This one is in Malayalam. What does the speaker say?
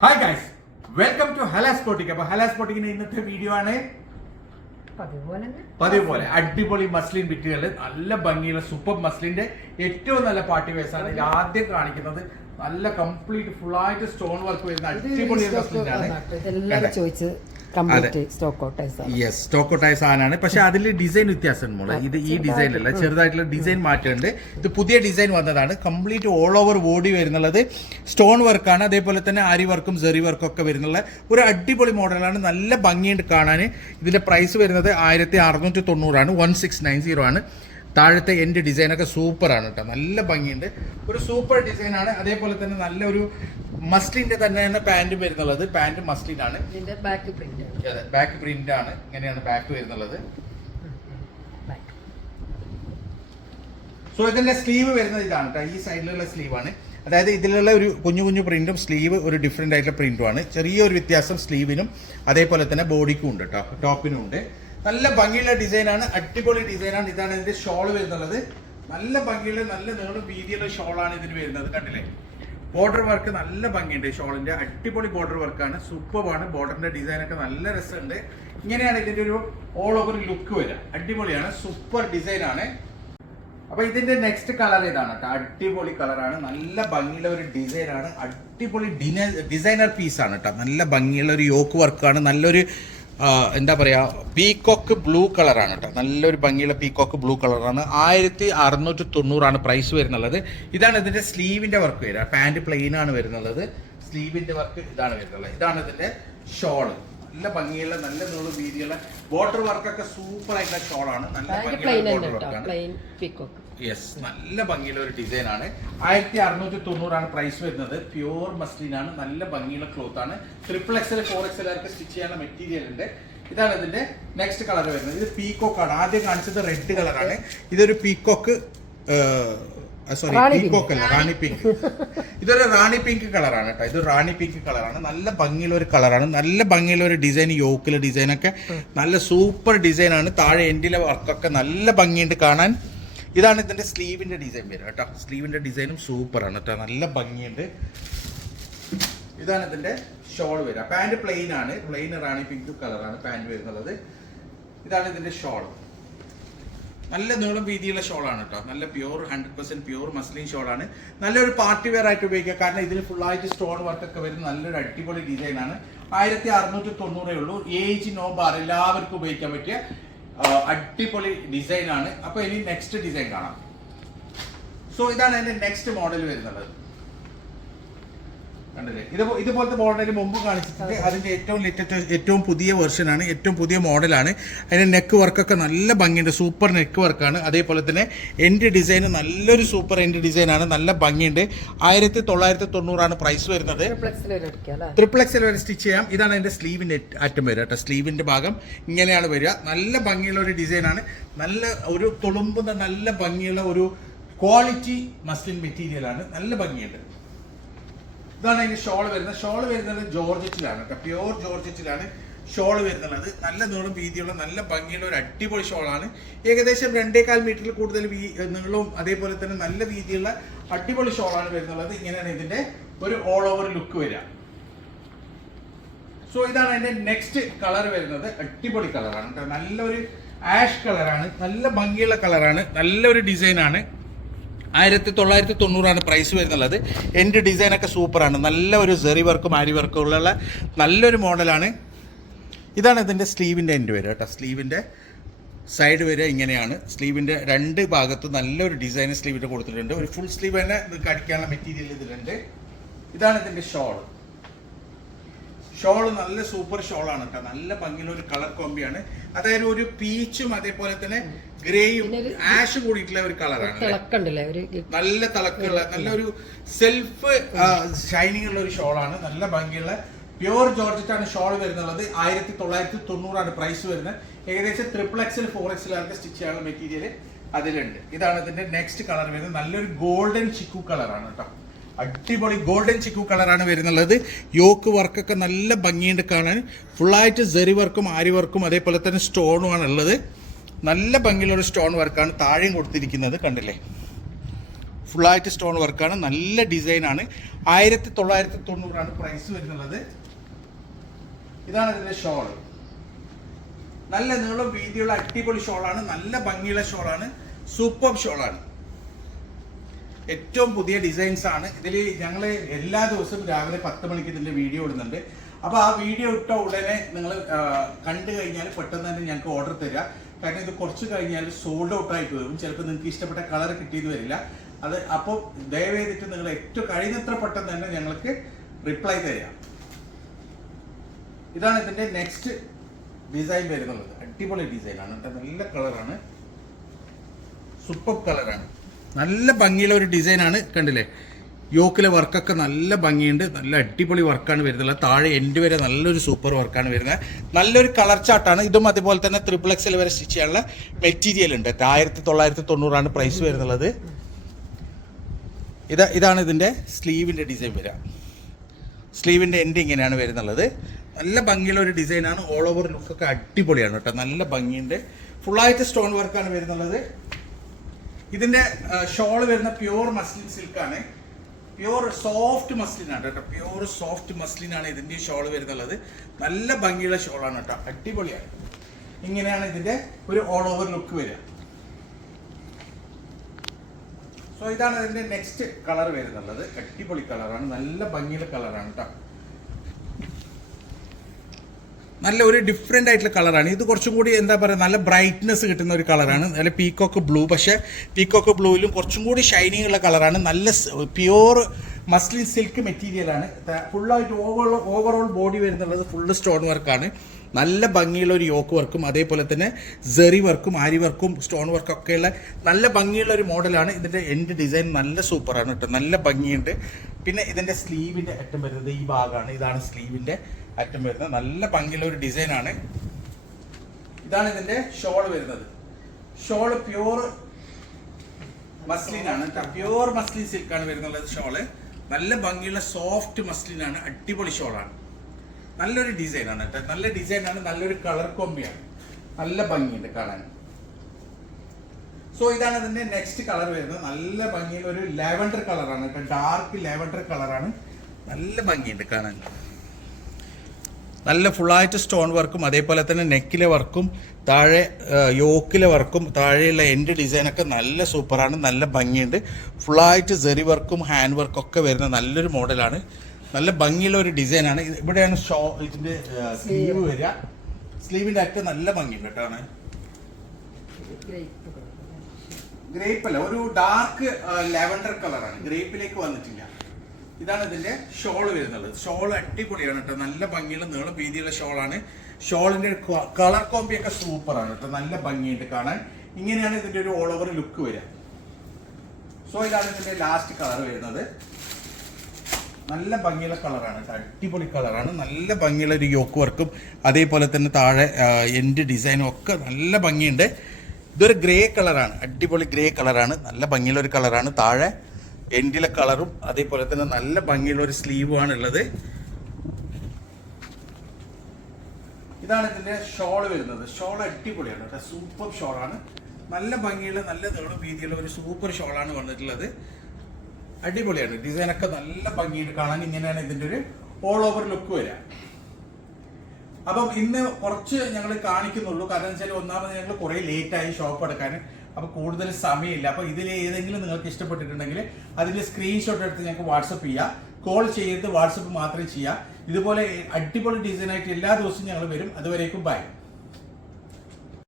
ഹായ് ഗൈസ് വെൽക്കം ടു ഹലാസ്പോട്ടിക് അപ്പൊ ഹലാസ്പോട്ടിക്കിന്റെ ഇന്നത്തെ വീഡിയോ ആണ്. പതിവ് പോലെ അടിപൊളി മസ്ലിൻ ബിറ്റുകൾ നല്ല ഭംഗിയുള്ള സൂപ്പർ മസ്ലിന്റെ ഏറ്റവും നല്ല പാർട്ടി വേസ് ആണ് ഇതിൽ ആദ്യം കാണിക്കുന്നത്. നല്ല കംപ്ലീറ്റ് ഫുൾ ആയിട്ട് സ്റ്റോൺ വർക്ക് വരുന്ന അടിപൊളി മസ്ലിൻ ആണ്. ഇതെല്ലാവരും യെസ് സ്റ്റോക്ക് ഔട്ടായ സാധനമാണ്. പക്ഷെ അതിൽ ഡിസൈൻ വ്യത്യാസം മോളെ. ഇത് ഈ ഡിസൈൻ അല്ല ചെറുതായിട്ടുള്ള ഡിസൈൻ മാറ്റമുണ്ട്. ഇത് പുതിയ ഡിസൈൻ വന്നതാണ്. കംപ്ലീറ്റ് ഓൾ ഓവർ ബോഡി വരുന്നുള്ളത്. സ്റ്റോൺ വർക്കാണ് അതേപോലെ തന്നെ ആരി വർക്കും ജെറി വർക്കും ഒക്കെ വരുന്നുള്ള ഒരു അടിപൊളി മോഡലാണ് നല്ല ഭംഗിയുണ്ട് കാണാൻ. ഇതിന്റെ പ്രൈസ് വരുന്നത് ആയിരത്തി അറുന്നൂറ്റി തൊണ്ണൂറാണ് വൺ സിക്സ് നയൻ സീറോ ആണ്. താഴത്തെ എന്റെ ഡിസൈനൊക്കെ സൂപ്പറാണ് കേട്ടോ നല്ല ഭംഗിയുണ്ട്. ഒരു സൂപ്പർ ഡിസൈനാണ് അതേപോലെ തന്നെ നല്ലൊരു മസ്ലിന്റെ തന്നെയാണ് പാന്റ് വരുന്നുള്ളത്. പാന്റ് മസ്ലിനാണ് ബാക്ക് പ്രിന്റ് ആണ്. അതെ ബാക്ക് പ്രിന്റ് ആണ്. ഇങ്ങനെയാണ് ബാക്ക് വരുന്നുള്ളത്. സോ ഇതിന്റെ സ്ലീവ് വരുന്നത് ഇതാണ് കേട്ടോ ഈ സൈഡിലുള്ള സ്ലീവാണ് ആണ്. അതായത് ഇതിലുള്ള ഒരു കുഞ്ഞു കുഞ്ഞു പ്രിന്റും സ്ലീവ് ഒരു ഡിഫറെന്റ് ആയിട്ടുള്ള പ്രിന്റും ആണ്. ചെറിയൊരു വ്യത്യാസം സ്ലീവിനും അതേപോലെ തന്നെ ബോഡിക്കും ഉണ്ട് കേട്ടോ ടോപ്പിനും ഉണ്ട്. നല്ല ഭംഗിയുള്ള ഡിസൈനാണ് അടിപൊളി ഡിസൈനാണ് ഇതാണ് ഇതിന്റെ ഷോൾ വരുന്നുള്ളത്. നല്ല ഭംഗിയുള്ള നല്ല നീളം വീതിയുള്ള ഷോളാണ് ഇതിന് വരുന്നത് കണ്ടില്ലേ? ബോർഡർ വർക്ക് നല്ല ഭംഗിയുണ്ട് ഷോളിന്റെ അടിപൊളി ബോർഡർ വർക്കാണ് സൂപ്പറാണ് ബോർഡറിന്റെ ഡിസൈൻ ഒക്കെ നല്ല രസമുണ്ട്. ഇങ്ങനെയാണ് ഇതിന്റെ ഒരു ഓൾ ഓവർ ലുക്ക് വരിക. അടിപൊളിയാണ് സൂപ്പർ ഡിസൈൻ ആണ്. അപ്പൊ ഇതിന്റെ നെക്സ്റ്റ് കളർ ഇതാണ് കേട്ടോ. അടിപൊളി കളറാണ് നല്ല ഭംഗിയുള്ള ഒരു ഡിസൈൻ ആണ്. അടിപൊളി ഡിസൈനർ പീസ് ആണ് കേട്ടോ. നല്ല ഭംഗിയുള്ള ഒരു യോക്ക് വർക്കാണ് നല്ലൊരു എന്താ പറയുക പീകോക്ക് ബ്ലൂ കളറാണ് കേട്ടോ നല്ലൊരു ഭംഗിയുള്ള പീകോക്ക് ബ്ലൂ കളറാണ് ആയിരത്തി അറുന്നൂറ്റി തൊണ്ണൂറാണ് പ്രൈസ് വരുന്നുള്ളത്. ഇതാണ് ഇതിന്റെ സ്ലീവിന്റെ വർക്ക് വരിക. പാന്റ് പ്ലെയിനാണ് വരുന്നത് വരുന്നുള്ളത്. സ്ലീവിന്റെ വർക്ക് ഇതാണ് വരുന്നുള്ളത്. ഇതാണ് ഇതിന്റെ ഷോൾ നല്ല ഭംഗിയുള്ള നല്ല നൂറ് വീതിയുള്ള ബോർഡർ വർക്കൊക്കെ സൂപ്പർ ആയിട്ടുള്ള ഷോളാണ് നല്ല ഭംഗിയുള്ള ബോർഡർ വർക്കാണ് യെസ് നല്ല ഭംഗിയുള്ള ഒരു ഡിസൈൻ ആണ്. ആയിരത്തി അറുന്നൂറ്റി തൊണ്ണൂറാണ് പ്രൈസ് വരുന്നത്. പ്യുവർ മസ്ലിൻ ആണ്. നല്ല ഭംഗിയുള്ള ക്ലോത്ത് ആണ്. ട്രിപ്പിൾ എക്സൽ ഫോർ എക്സൽ ആർക്ക് സ്റ്റിച്ച് ചെയ്യാനുള്ള മെറ്റീരിയൽ ഉണ്ട്. ഇതാണ് ഇതിന്റെ നെക്സ്റ്റ് കളർ വരുന്നത്. ഇത് പീകോക്ക് ആണ്. ആദ്യം കാണിച്ചത് റെഡ് കളറാണ് ഇതൊരു പീകോക്ക് സോറി പീക്കോക്ക് പീകോക്ക് അല്ല റാണി പിങ്ക് ഇതൊരു റാണി പിങ്ക് കളറാണ് കേട്ടോ. ഇത് റാണി പിങ്ക് കളറാണ് നല്ല ഭംഗിയുള്ള ഒരു കളറാണ് നല്ല ഭംഗിയുള്ള ഒരു ഡിസൈൻ യോക്കിലെ ഡിസൈനൊക്കെ നല്ല സൂപ്പർ ഡിസൈനാണ് താഴെ എൻഡിലെ വർക്കൊക്കെ നല്ല ഭംഗിയുണ്ട് കാണാൻ. ഇതാണ് ഇതിന്റെ സ്ലീവിന്റെ ഡിസൈൻ വരിക കേട്ടോ. സ്ലീവിന്റെ ഡിസൈനും സൂപ്പറാണ് കേട്ടോ. നല്ല ഭംഗിയുണ്ട്. ഇതാണ് ഇതിന്റെ ഷോൾ വരിക. പാന്റ് പ്ലെയിൻ ആണ്. പ്ലെയിനറാണ് പിങ്ക് കളറാണ് പാന്റ് വരുന്നത്. ഇതാണ് ഇതിന്റെ ഷോൾ നല്ല നീളം വീതിയുള്ള ഷോളാണ് കേട്ടോ. നല്ല pure hundred percent pure muslin ഷോളാണ് നല്ലൊരു പാർട്ടി വെയർ ആയിട്ട് ഉപയോഗിക്കുക. കാരണം ഇതിന് ഫുൾ ആയിട്ട് സ്റ്റോൺ വർക്ക് ഒക്കെ വരുന്ന നല്ലൊരു അടിപൊളി ഡിസൈനാണ് ആയിരത്തി അറുന്നൂറ്റി തൊണ്ണൂറേ ഉള്ളൂ. ഏജ് നോ ബാർ എല്ലാവർക്കും ഉപയോഗിക്കാൻ പറ്റിയ അടിപൊളി ഡിസൈൻ ആണ്. അപ്പൊ ഇനി നെക്സ്റ്റ് ഡിസൈൻ കാണാം. സോ ഇതാണ് എന്റെ നെക്സ്റ്റ് മോഡൽ വരുന്നത്. കണ്ടില്ലേ? ഇത് ഇതുപോലത്തെ മോഡൽ മുമ്പ് കാണിച്ചിട്ടുണ്ട്. അതിന്റെ ഏറ്റവും ലേറ്റസ്റ്റ് ഏറ്റവും പുതിയ വെർഷൻ ആണ് ഏറ്റവും പുതിയ മോഡലാണ് അതിന്റെ നെക്ക് വർക്കൊക്കെ നല്ല ഭംഗിയുണ്ട്. സൂപ്പർ നെക്ക് വർക്കാണ് അതേപോലെ തന്നെ എൻഡ് ഡിസൈൻ നല്ലൊരു സൂപ്പർ എൻഡ് ഡിസൈൻ ആണ്. നല്ല ഭംഗിയുണ്ട്. ആയിരത്തി തൊള്ളായിരത്തി തൊണ്ണൂറാണ് പ്രൈസ് വരുന്നത്. ട്രിപ്ലക്സിൽ വരെ സ്റ്റിച്ച് ചെയ്യാം. ഇതാണ് അതിന്റെ സ്ലീവിന്റെ അറ്റം വരിക കേട്ടോ. സ്ലീവിന്റെ ഭാഗം ഇങ്ങനെയാണ് വരിക. നല്ല ഭംഗിയുള്ള ഒരു ഡിസൈൻ ആണ്. നല്ല ഒരു തുളുമ്പുന്ന നല്ല ഭംഗിയുള്ള ഒരു ക്വാളിറ്റി മസ്ലിൻ മെറ്റീരിയൽ ആണ്. നല്ല ഭംഗിയുണ്ട്. ഇതാണ് അതിന് ഷോൾ വരുന്നത്. ഷോൾ വരുന്നത് ജോർജറ്റിലാണ് കേട്ടോ. പ്യോർ ജോർജറ്റിലാണ് ഷോൾ വരുന്നത്. നല്ല നീളം വീതിയുള്ള നല്ല ഭംഗിയുള്ള ഒരു അടിപൊളി ഷോളാണ് ഏകദേശം രണ്ടേകാൽ മീറ്ററിൽ കൂടുതൽ വീ- നീളവും അതേപോലെ തന്നെ നല്ല വീതിയുള്ള അടിപൊളി ഷോളാണ് വരുന്നത് ഇങ്ങനെയാണ് ഇതിന്റെ ഒരു ഓൾ ഓവർ ലുക്ക് വരിക. സോ ഇതാണ് അതിന്റെ നെക്സ്റ്റ് കളർ വരുന്നത്. അടിപൊളി കളറാണ് കേട്ടോ. നല്ലൊരു ആഷ് കളറാണ് നല്ല ഭംഗിയുള്ള കളറാണ് നല്ലൊരു ഡിസൈനാണ് ആയിരത്തി തൊള്ളായിരത്തി തൊണ്ണൂറാണ് പ്രൈസ് വരുന്നുള്ളത് എന്റെ ഡിസൈനൊക്കെ സൂപ്പറാണ് നല്ല ഒരു സെറി വർക്കും ആരി വർക്കും ഉള്ള നല്ലൊരു മോഡലാണ് ഇതാണ് ഇതിന്റെ സ്ലീവിന്റെ എന്റെ വരിക കേട്ടോ. സ്ലീവിന്റെ സൈഡ് വരെ ഇങ്ങനെയാണ്. സ്ലീവിന്റെ രണ്ട് ഭാഗത്ത് നല്ലൊരു ഡിസൈൻ സ്ലീവിന്റെ കൊടുത്തിട്ടുണ്ട്. ഒരു ഫുൾ സ്ലീവ് തന്നെ നിങ്ങൾക്ക് അടിക്കാനുള്ള മെറ്റീരിയൽ ഇതിലുണ്ട്. ഇതാണ് ഇതിന്റെ ഷോൾ ഷോൾ നല്ല സൂപ്പർ ഷോളാണ് കേട്ടോ. നല്ല ഭംഗിയുള്ള ഒരു കളർ കോമ്പിയാണ്. അതായത് ഒരു പീച്ചും അതേപോലെ തന്നെ ഗ്രേയും ആഷ് കൂടിയിട്ടുള്ള ഒരു കളറാണ് നല്ല തിളക്കുള്ള നല്ല ഒരു സെൽഫ് ഷൈനിങ് ഉള്ള ഒരു ഷോളാണ്. നല്ല ഭംഗിയുള്ള പ്യൂർ ജോർജറ്റ് ആണ് ഷോൾ വരുന്നത് ആയിരത്തി തൊള്ളായിരത്തി തൊണ്ണൂറാണ് പ്രൈസ് വരുന്നത്. ഏകദേശം ട്രിപ്പിൾ എക്സിൽ ഫോർ ആർക്ക് സ്റ്റിച്ച് ചെയ്യാനുള്ള മെറ്റീരിയൽ അതിലുണ്ട്. ഇതാണ് ഇതിന്റെ നെക്സ്റ്റ് കളർ വരുന്നത്. നല്ലൊരു ഗോൾഡൻ ചിക്കു കളറാണ് കേട്ടോ. അടിപൊളി ഗോൾഡൻ ചിക്കു കളറാണ് വരുന്നുള്ളത്. യോക്ക് വർക്കൊക്കെ നല്ല ഭംഗിയുണ്ട് കാണാൻ. ഫുള്ളായിട്ട് ജെറി വർക്കും ആരി വർക്കും അതേപോലെ തന്നെ സ്റ്റോണും ആണ് ഉള്ളത് നല്ല ഭംഗിയുള്ള സ്റ്റോൺ വർക്കാണ് താഴെയും കൊടുത്തിരിക്കുന്നത് കണ്ടില്ലേ? ഫുള്ളായിട്ട് സ്റ്റോൺ വർക്കാണ് നല്ല ഡിസൈനാണ് ആയിരത്തി തൊള്ളായിരത്തി തൊണ്ണൂറാണ് പ്രൈസ് വരുന്നുള്ളത്. ഇതാണ് ഇതിന്റെ ഷോൾ നല്ല നീളം വീതിയുള്ള അടിപൊളി ഷോളാണ് നല്ല ഭംഗിയുള്ള ഷോളാണ് സൂപ്പർ ഷോളാണ് ഏറ്റവും പുതിയ ഡിസൈൻസ് ആണ്. ഇതിൽ ഞങ്ങൾ എല്ലാ ദിവസവും രാവിലെ പത്ത് മണിക്ക് ഇതിന്റെ വീഡിയോ ഇടുന്നുണ്ട്. അപ്പോൾ ആ വീഡിയോ ഇട്ട ഉടനെ നിങ്ങൾ കണ്ടു കഴിഞ്ഞാൽ പെട്ടെന്ന് തന്നെ ഞങ്ങൾക്ക് ഓർഡർ തരിക കാരണം ഇത് കുറച്ച് കഴിഞ്ഞാൽ സോൾഡ് ഔട്ട് ആയിട്ട് വരും. ചിലപ്പോൾ നിങ്ങൾക്ക് ഇഷ്ടപ്പെട്ട കളർ കിട്ടിയത് വരില്ല. അത് അപ്പോൾ ദയവേദിട്ട് നിങ്ങൾ ഏറ്റവും കഴിയുന്നത്ര പെട്ടെന്ന് തന്നെ ഞങ്ങൾക്ക് റിപ്ലൈ തരിക ഇതാണ് ഇതിന്റെ നെക്സ്റ്റ് ഡിസൈൻ വരുന്നത് അടിപൊളി ഡിസൈനാണ് നല്ല കളറാണ് സൂപ്പർ കളറാണ് നല്ല ഭംഗിയുള്ള ഒരു ഡിസൈനാണ് കണ്ടില്ലേ? യോക്കിലെ വർക്കൊക്കെ നല്ല ഭംഗിയുണ്ട്. നല്ല അടിപൊളി വർക്കാണ് വരുന്നത്. താഴെ എൻഡ് വരെ നല്ലൊരു സൂപ്പർ വർക്കാണ് വരുന്നത്. നല്ലൊരു കളർ ചാർട്ടാണ് ഇതും അതുപോലെ തന്നെ ത്രിപ്പിൾ എക്സിൽ വരെ സ്റ്റിച്ച് ചെയ്യാനുള്ള മെറ്റീരിയൽ ഉണ്ട്. ആയിരത്തി തൊള്ളായിരത്തി തൊണ്ണൂറാണ് പ്രൈസ് വരുന്നുള്ളത് ഇതാ ഇതാണ് ഇതിന്റെ സ്ലീവിന്റെ ഡിസൈൻ വരിക. സ്ലീവിന്റെ എൻഡ് ഇങ്ങനെയാണ് വരുന്നുള്ളത് നല്ല ഭംഗിയുള്ള ഒരു ഡിസൈനാണ് ഓൾ ഓവർ ലുക്കൊക്കെ അടിപൊളിയാണ് കേട്ടോ. നല്ല ഭംഗിയുണ്ട്. ഫുള്ളായിട്ട് സ്റ്റോൺ വർക്കാണ് വരുന്നുള്ളത് ഇതിന്റെ ഷോൾ വരുന്ന പ്യൂർ മസ്ലിൻ സിൽക്കാണ്. പ്യൂർ സോഫ്റ്റ് മസ്ലിൻ ആണ് കേട്ടോ. പ്യൂർ സോഫ്റ്റ് മസ്ലിൻ ആണ് ഇതിന്റെ ഷോൾ വരുന്നുള്ളത്. നല്ല ഭംഗിയുള്ള ഷോളാണ് കേട്ടോ. അടിപൊളിയാണ്. ഇങ്ങനെയാണ് ഇതിന്റെ ഒരു ഓൾ ഓവർ ലുക്ക് വരിക. സോ ഇതാണ് ഇതിന്റെ നെക്സ്റ്റ് കളർ വരുന്നുള്ളത്. അടിപൊളി കളറാണ് നല്ല ഭംഗിയുള്ള കളറാണ് കേട്ടോ. നല്ല ഒരു ഡിഫറെന്റ് ആയിട്ടുള്ള കളറാണ് ഇത് കുറച്ചും കൂടി എന്താ പറയുക നല്ല ബ്രൈറ്റ്നെസ് കിട്ടുന്ന ഒരു കളറാണ് നല്ല പീക്കോക്ക് ബ്ലൂ പക്ഷേ പീക്കോക്ക് ബ്ലൂവിലും കുറച്ചും കൂടി ഷൈനിങ് ഉള്ള കളറാണ് നല്ല പ്യുവർ മസ്ലിൻ സിൽക്ക് മെറ്റീരിയലാണ് ഫുള്ളായിട്ട് ഓവർ ഓവറോൾ ബോഡി വരുന്നുള്ളത് ഫുള്ള് സ്റ്റോൺ വർക്കാണ് നല്ല ഭംഗിയുള്ള ഒരു യോക്ക് വർക്കും അതേപോലെ തന്നെ ജെറി വർക്കും ആരി വർക്കും സ്റ്റോൺ വർക്കും ഒക്കെയുള്ള നല്ല ഭംഗിയുള്ള ഒരു മോഡലാണ് ഇതിന്റെ എൻഡ് ഡിസൈൻ നല്ല സൂപ്പറാണ് കേട്ടോ. നല്ല ഭംഗിയുണ്ട്. പിന്നെ ഇതിന്റെ സ്ലീവിന്റെ അറ്റം വരുന്നത് ഈ ഭാഗമാണ്. ഇതാണ് സ്ലീവിന്റെ അറ്റം വരുന്നത്. നല്ല ഭംഗിയുള്ള ഒരു ഡിസൈനാണ് ഇതാണ് ഇതിന്റെ ഷോൾ വരുന്നത്. ഷോൾ പ്യൂർ മസ്ലിൻ ആണ് പ്യൂർ മസ്ലിൻ സിൽക്കാണ് വരുന്നുള്ളത് ഷോൾ നല്ല ഭംഗിയുള്ള സോഫ്റ്റ് മസ്ലിൻ ആണ് അടിപൊളി ഷോളാണ് നല്ലൊരു ഡിസൈനാണ് കേട്ടോ നല്ല ഡിസൈനാണ് നല്ലൊരു കളർ കോമ്പിയാണ് നല്ല ഭംഗിയുണ്ട് കാണാൻ. സോ ഇതാണ് ഇതിന്റെ നെക്സ്റ്റ് കളർ വരുന്നത്. നല്ല ഭംഗിയുള്ള ഒരു ലാവൻഡർ കളറാണ് ഡാർക്ക് ലാവൻഡർ കളറാണ് നല്ല ഭംഗിയുണ്ട് കാണാൻ. നല്ല ഫുള്ളായിട്ട് സ്റ്റോൺ വർക്കും അതേപോലെ തന്നെ നെക്കിലെ വർക്കും താഴെ യോക്കിലെ വർക്കും താഴെയുള്ള എന്റെ ഡിസൈനൊക്കെ നല്ല സൂപ്പറാണ് നല്ല ഭംഗിയുണ്ട്. ഫുള്ളായിട്ട് ജെറി വർക്കും ഹാൻഡ് വർക്കും ഒക്കെ വരുന്ന നല്ലൊരു മോഡലാണ് നല്ല ഭംഗിയുള്ള ഒരു ഡിസൈനാണ് ഇവിടെയാണ് ഷോ ഇതിന്റെ സ്ലീവ് വരിക. സ്ലീവിന്റെ അറ്റം നല്ല ഭംഗിയുണ്ട് കേട്ടോ ഗ്രേപ്പ് അല്ല ഒരു ഡാർക്ക് ലാവൻഡർ കളറാണ് ഗ്രേപ്പിലേക്ക് വന്നിട്ടില്ല. ഇതാണ് ഇതിന്റെ ഷോൾ വരുന്നത് ഷോൾ അടിപൊളിയാണ് കേട്ടോ നല്ല ഭംഗിയുള്ള നീളം വീതിയുള്ള ഷോളാണ്. ഷോളിന്റെ കളർ കോമ്പി ഒക്കെ സൂപ്പറാണ് കേട്ടോ നല്ല ഭംഗിയുണ്ട് കാണാൻ. ഇങ്ങനെയാണ് ഇതിന്റെ ഒരു ഓൾ ഓവർ ലുക്ക് വരിക. സോ ഇതാണ് ഇതിന്റെ ലാസ്റ്റ് കളർ വരുന്നത്. നല്ല ഭംഗിയുള്ള കളറാണ് കേട്ടോ അടിപൊളി കളറാണ്. നല്ല ഭംഗിയുള്ള ഒരു യോക്ക് വർക്കും അതേപോലെ തന്നെ താഴെ എൻഡ് ഡിസൈനും ഒക്കെ നല്ല ഭംഗിയുണ്ട്. ഇതൊരു ഗ്രേ കളറാണ്. അടിപൊളി ഗ്രേ കളറാണ്. നല്ല ഭംഗിയുള്ള ഒരു കളറാണ്. താഴെ എൻഡിലെ കളറും അതേപോലെ തന്നെ നല്ല ഭംഗിയുള്ള ഒരു സ്ലീവുമാണ് ഉള്ളത് ഇതാണ് ഇതിന്റെ ഷോൾ വരുന്നത്. ഷോൾ അടിപൊളിയാണ് കേട്ടോ. സൂപ്പർ ഷോളാണ് നല്ല ഭംഗിയുള്ള നല്ല നീളം വീതിയുള്ള ഒരു സൂപ്പർ ഷോളാണ് വന്നിട്ടുള്ളത്. അടിപൊളിയാണ്. ഡിസൈനൊക്കെ നല്ല ഭംഗിയിട്ട് കാണാൻ ഇങ്ങനെയാണ് ഇതിന്റെ ഒരു ഓൾ ഓവർ ലുക്ക് വരിക. അപ്പം ഇന്ന് കുറച്ച് ഞങ്ങൾ കാണിക്കുന്നുള്ളൂ. കാരണം വെച്ചാൽ ഒന്നാമത് ഞങ്ങൾ കുറേ ലേറ്റ് ആയി ഷോപ്പ് എടുക്കാൻ. അപ്പോൾ കൂടുതൽ സമയമില്ല. അപ്പോൾ ഇതിൽ ഏതെങ്കിലും നിങ്ങൾക്ക് ഇഷ്ടപ്പെട്ടിട്ടുണ്ടെങ്കിൽ അതിന്റെ സ്ക്രീൻഷോട്ട് എടുത്ത് ഞങ്ങൾക്ക് വാട്സപ്പ് ചെയ്യാം. കോൾ ചെയ്ത് വാട്സപ്പ് മാത്രം ചെയ്യാം. ഇതുപോലെ അടിപൊളി ഡിസൈനായിട്ട് എല്ലാ ദിവസവും ഞങ്ങൾ വരും. അതുവരേക്കും ബൈ